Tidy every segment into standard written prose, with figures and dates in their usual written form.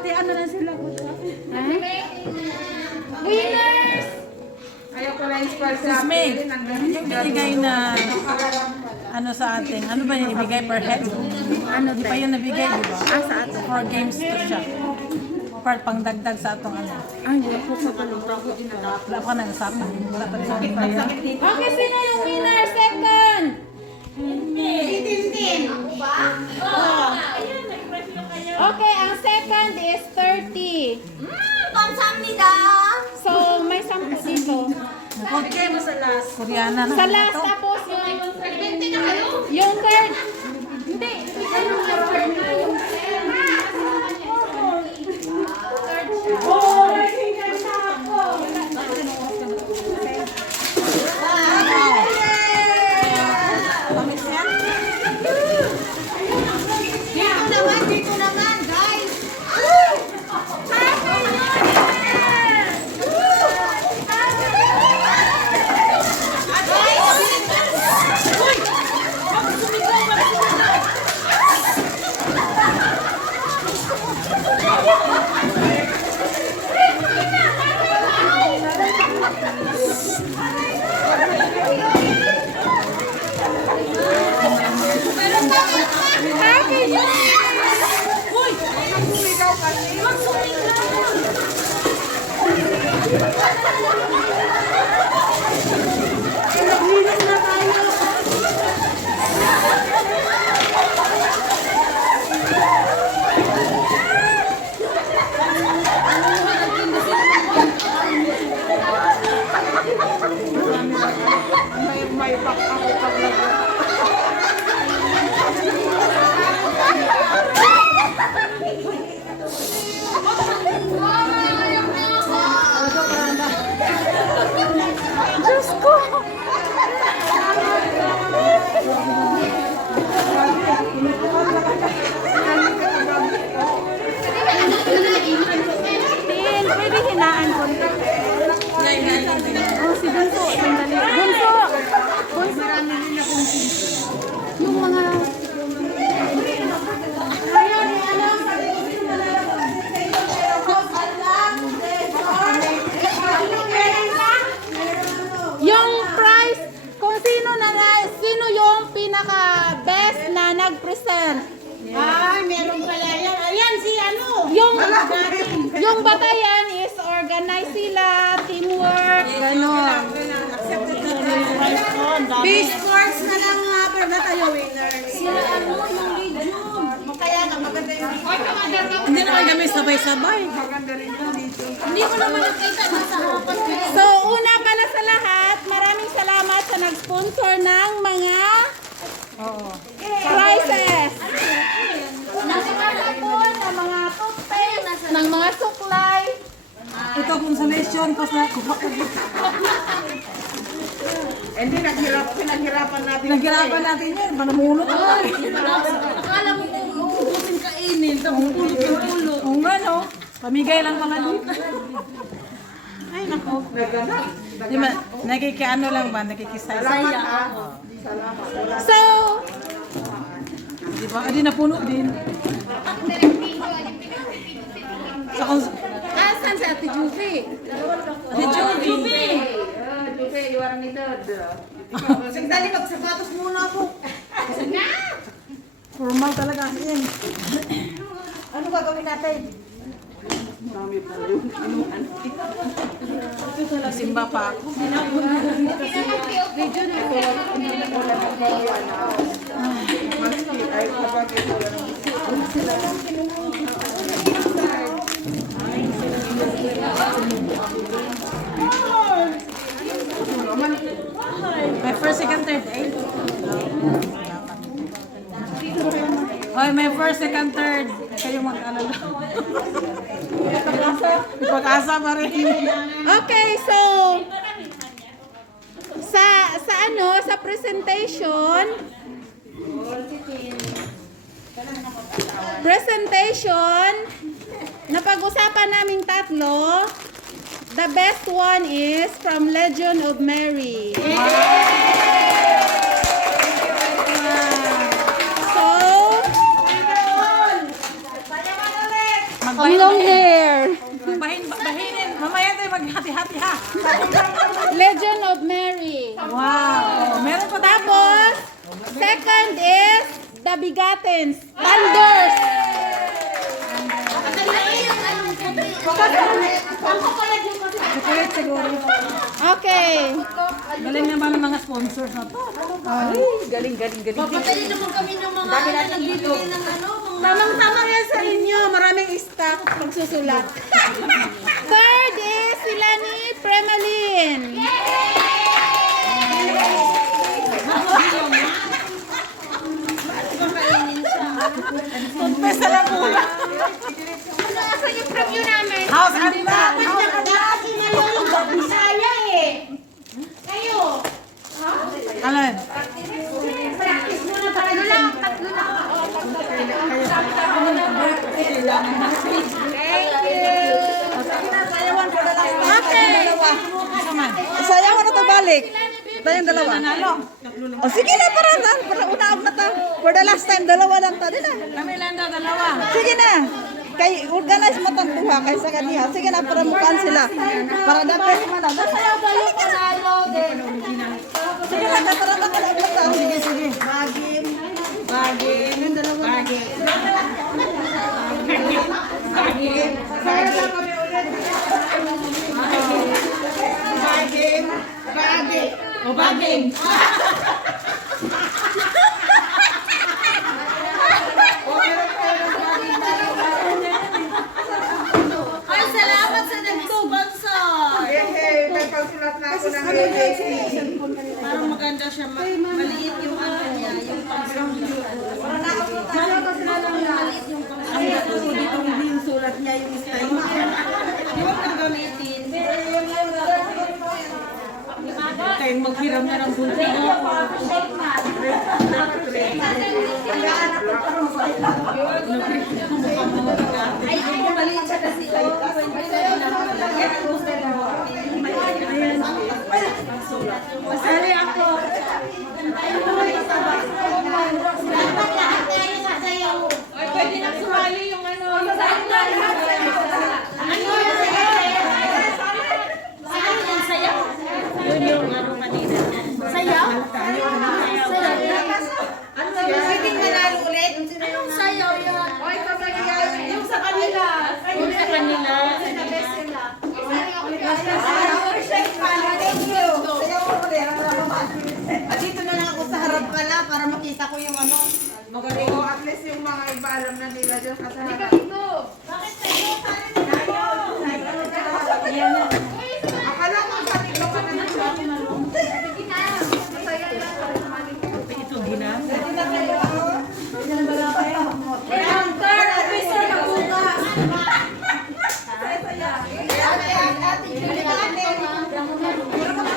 ate, ano na sila? Winners! Ayaw ko lang spell sa May, yung binigay na ano sa atin, ano ba yung ibigay per head? Ano, di pa yun nabigay, di ba? Sa ato. For games to siya. For pangdagdag sa atong ano. Ay, wala ko sa tulong. Wala ko na nasabi. Wala pa sa akin kaya. Okay, sino yung winner? Second! Okay, ang second is 30. 감사합니다. So, may 10 dito. Okay, mo sa last. Koreana na. Sa last, tapos yung third. Hindi, yung third na yung Dito naman, guys. may back ako pag Diyos ko! Tin, pwede hinaan ko. Oh, si Bunso. Sandali. Bunso! Bunso! Yung mga... Yung prize, kung sino yung pinaka-best na nag-present. Ay, meron pala yan. Ayan, si ano. Yung batayan is organize sila, teamwork, gano'n. Base sports na lang nga pero na tayo winners. Sila ano, yung legion. Kaya nga, maganda yung Hindi naman kami sabay-sabay. Hindi ko naman nakita na sa harapan ko. So, una pala sa lahat, maraming salamat sa nag-sponsor ng mga prizes. Nasa kahapon, ng mga toothpaste, ng mga suklay. Ito consolation ko sa hindi pinaghirapan natin. Pinaghirapan natin yan. Panamulot ko. Akala mo kung uubusin kainin, tapos ulo. Oo nga no. Pamigay lang mga dito. Ay nako. Di ba, nakikiano lang ba? Nakikisaya. So, Di ba? Adi napuno din. Sa asan si Ate Juvi? Adi Judy. Juve, you are needed. Sandali, magsapatos muna ako. Formal talaga yan. Ano gagawin natin? Simba pa ako. My first, second, third, eh? Hoy, may first, second, third. Kayo mag-alala. Pag-asa pa rin. Okay, so sa presentation napag-usapan naming tatlo. The best one is from Legion of Mary. So, Mag-bye long hair. Bahinin. Mamaya tayo maghati-hati ha. Legend of Mary. Wow. Meron pa Tapos, second is The Bigatens. Thunders. chocolate siguro. Okay. Galing naman ng mga sponsors na to. Galing. Papatay naman kami ng mga nagbibigay ng ano. Tamang-tama yan sa inyo. Maraming stock pagsusulat. Third is sila ni Premalin. Toothpaste na lang kulang. Nasaan yung preview namin? House and back. Dati na yung Bisaya eh. Kayo. Alin? Practice muna para tatlo lang. Okay. Sayawan na to balik. Tayong dalawa. Nanalo. O sige na, para una-una na ta. For the last time, dalawa lang ta. Di na. Kami lang daw dalawa. Sige na. Kay organize mo tang duha kay sa kaniya. Sige na, para mukaan sila. Para dapat man na. Sayaw kayo panalo din. Sige na, para dapat ta. Sige, sige. O baging. Ay, salamat sa nag-sponsor. Nagpagsulat na ako ng AJC. Parang maganda siya. Maliit yung ano niya. Yung Ang gato ko dito hindi yung sulat niya yung style. Huwag kang gamitin. Kayo maghiram na ng bunti. Ay, maliit siya kasi. Masali ako. Dapat lahat tayo sasayaw. Ay, pwede na sumali yung ano. Ano yung sayaw? Yun yung ano kanina. Sayaw? Pwedeng manalo ulit? Anong sayaw yan? Yung sa kanila. Yung sa kanila. Dito na lang ako sa harap pala para makita ko yung ano. Magaling. O at least yung mga iba alam na nila dyan kasi harap. Akala ko sa nila ka na Ito, gina. Third officer na bunga.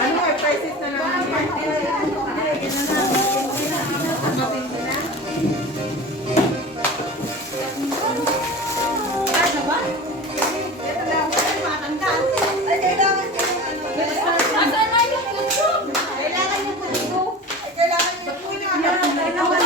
ano eh, prices na naman. Asan na yung YouTube? Kailangan yung YouTube. Kailangan yung YouTube.